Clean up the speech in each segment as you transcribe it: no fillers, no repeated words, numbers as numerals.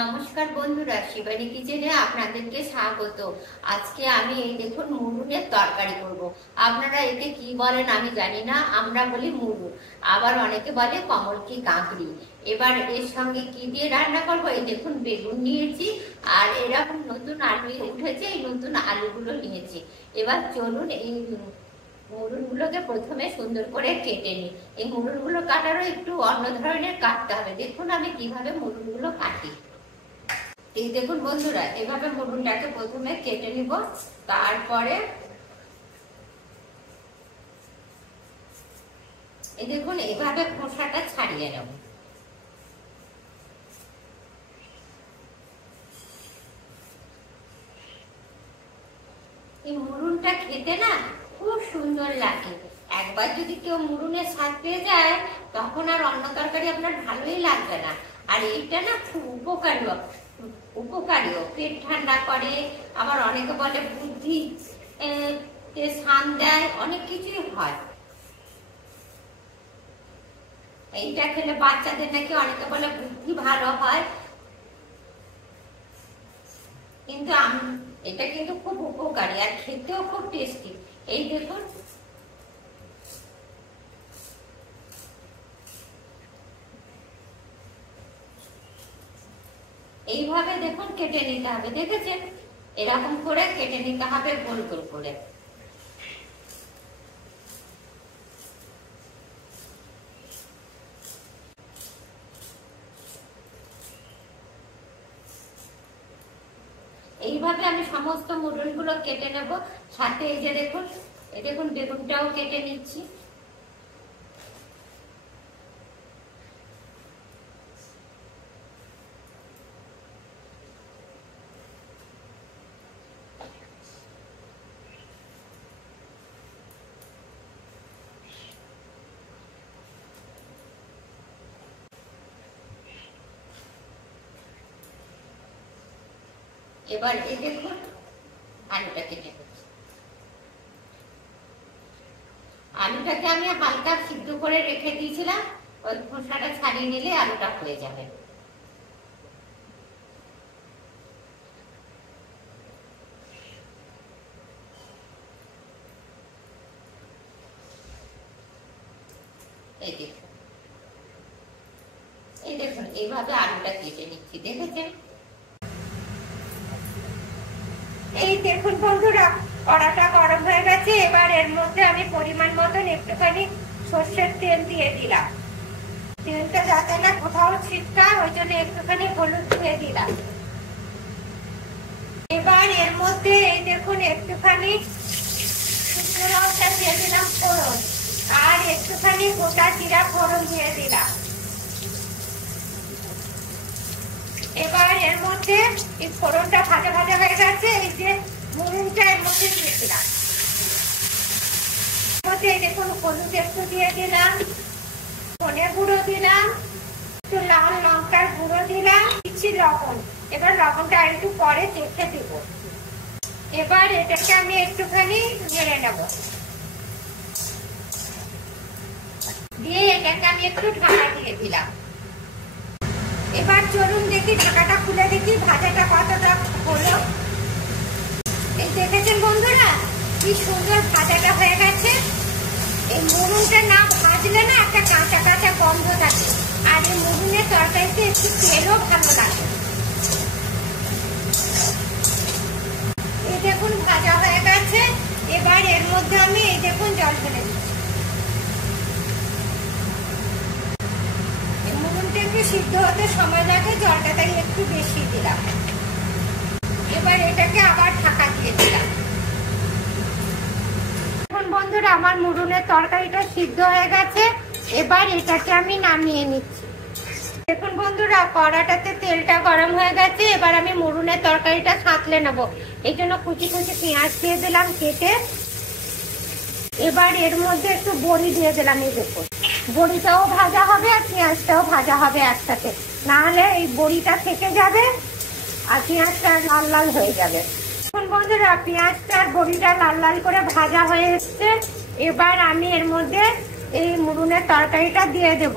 নমস্কার বন্ধুরা, শিবানী কিচেনে আপনাদেরকে স্বাগত। আজকে আমি এই দেখুন মুরুনের তরকারি করব। আপনারা একে কি বলেন আমি জানি না, আমরা বলি মুরুন, আবার অনেকে বলে কমলকি কাঁকড়ি। এবার এর সঙ্গে কি দিয়ে রান্না করবো, এই দেখুন বেগুন নিয়েছি আর এরকম নতুন আলু উঠেছে, এই নতুন আলুগুলো নিয়েছি। এবার চলুন এই মুরুনগুলোকে প্রথমে সুন্দর করে কেটে নিই। এই মুরুনগুলো কাটারও একটু অন্য ধরনের কাটতে হবে। দেখুন আমি কিভাবে মুরুনগুলো কাটি। এই দেখুন বন্ধুরা, এভাবে মুরুনটাকে প্রথমে কেটে নিব, তারপরে এই দেখুন এইভাবে খোসাটা ছাড়িয়ে নেব। এই মুরুনটা খেতে না খুব সুন্দর লাগে। একবার যদি কেউ মুরুনের স্বাদ পেয়ে যায়, তখন আর অন্য তরকারি আপনার ভালোই লাগবে না। আর এইটা না খুব উপকারীও, পেট ঠান্ডা করে, আবার অনেকে বলে বুদ্ধি শান দেয়, অনেক কিছুই হয়। এইটা খেলে বাচ্চাদের নাকি অনেকে বলে বুদ্ধি ভালো হয়, কিন্তু এটা কিন্তু খুব উপকারী আর খেতেও খুব টেস্টি। এই দেখুন এইভাবে দেখুন কেটে নিতে হবে, দেখেছেন? এরকম করে কেটে নিতে হবে গোল গোল করে। এইভাবে আমি সমস্ত মুরুনগুলো কেটে নেব। সাথে এই যে দেখুন, এই দেখুন বেগুনটাও কেটে নিচ্ছি। এবার এই দেখুন আলুটা কেটে নিচ্ছি। আলুটাকে আমি হালকা সিদ্ধ করে রেখে দিয়েছিলাম, ওই খোসাটা ছাড়িয়ে নিলে আলুটা হয়ে যাবে। এই দেখুন এইভাবে আলুটা কেটে নিচ্ছি, দেখেছেন? এই দেখুন বন্ধুরা, কড়াটা গরম হয়ে গেছে। এবার এর মধ্যে আমি পরিমাণ মতন একটুখানি সর্ষের তেল দিয়ে দিলাম। তেলটা যাতে না কোথাও ছিটকায়, ওই জন্য একটুখানি হলুদ দিয়ে দিলাম। এবার এর মধ্যে এই দেখুন একটুখানি শুকনো লঙ্কা দিয়ে দিলাম ফোড়ন, আর একটুখানি গোটা জিরা ফোড়ন দিয়ে দিলাম। এবার এর মধ্যে এই ফোড়নটা ভাজা ভাজা হয়ে গেছে, এই যে মুরুনটা এর মধ্যে দিয়ে দিলাম। দেখুন হলুদ একটু দিয়ে দিলাম, ধনে গুঁড়ো দিলাম, একটু লাল লঙ্কার গুঁড়ো দিলাম, দিচ্ছি লবণ। এবার লবণটা আর একটু পরে দেখে দিব। এবার এটাকে আমি একটুখানি নেড়ে নেব, দিয়ে এটাকে আমি একটু ঢাকা দিয়ে দিলাম। এবার চলুন দেখি, ঢাকাটা খুলে দেখি ভাজাটা কতটা হলো। এই দেখেছেন বন্ধুরা, কি সুন্দর ভাজাটা হয়ে গেছে। এই মুরুনটা না ভাজলে না একটা কাঁচা কাঁচা গন্ধ থাকে, আর এই মুরুনের তরকারিতে একটু তেলও ভালো লাগে। এই দেখুন ভাজা হয়ে গেছে। এবার এর মধ্যে আমি এই দেখুন জল ফেলে দিচ্ছি। মুরুনটা একটু সিদ্ধ হতে সময় লাগে, জলটা তাই একটু বেশি দিলাম। এবার এটাকে আবার ঢাকা দিয়ে দিলাম। এখন বন্ধুরা আমার মুরুনের তরকারিটা সিদ্ধ হয়ে গেছে। এবার এটাকে আমি নামিয়ে নিচ্ছি। দেখুন বন্ধুরা, কড়াটাতে তেলটা গরম হয়ে গেছে। এবার আমি মুরুনের তরকারিটা সাঁতলে নেব। এই জন্য কুচি কুচি পেঁয়াজ দিয়ে দিলাম কেটে। এবার এর মধ্যে একটু বড়ি দিয়ে দিলাম। এই দেখুন বড়িটাও ভাজা হবে আর পেঁয়াজটাও ভাজা হবে একসাথে, না হলে এই বড়িটা থেকে যাবে আর পেঁয়াজটা লাল লাল হয়ে যাবে। এখন বন্ধুরা পেঁয়াজটা আর বড়িটা লাল লাল করে ভাজা হয়ে এসছে। এবার আমি এর মধ্যে এই মুরুনের তরকারিটা দিয়ে দেব।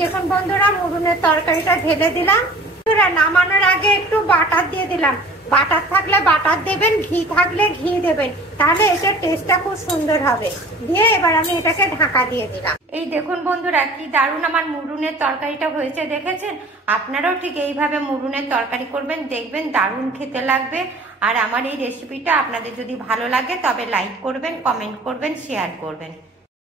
দেখুন বন্ধুরা, মুরুনের তরকারিটা ঢেলে দিলাম। বন্ধুরা নামানোর আগে একটু বাটার দিয়ে দিলাম। বাটার থাকলে বাটার দেবেন, ঘি থাকলে ঘি দেবেন, তাহলে এটার টেস্টটা খুব সুন্দর হবে। দিয়ে এবার আমি এটাকে ঢাকা দিয়ে দিলাম। এই দেখুন বন্ধুরা কি দারুণ আমার মুরুনের তরকারিটা হয়েছে, দেখেছেন? আপনারাও ঠিক এইভাবে মুরুনের তরকারি করবেন, দেখবেন দারুণ খেতে লাগবে। আর আমার এই রেসিপিটা আপনাদের যদি ভালো লাগে তবে লাইক করবেন, কমেন্ট করবেন, শেয়ার করবেন।